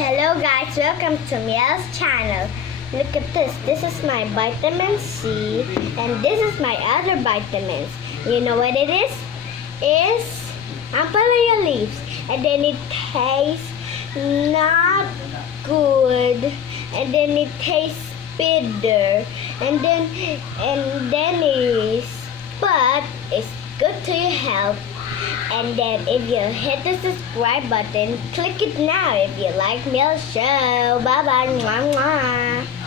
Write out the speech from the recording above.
Hello guys, welcome to Mia's channel. Look at this. This is my vitamin C and this is my other vitamins. You know what it is? It's ampalaya leaves, and then it tastes not good, and then it tastes bitter, and then it is, but it's good to your health. And then if you hit the subscribe button, click it now if you like Mia's show. Bye bye. Mwah, mwah.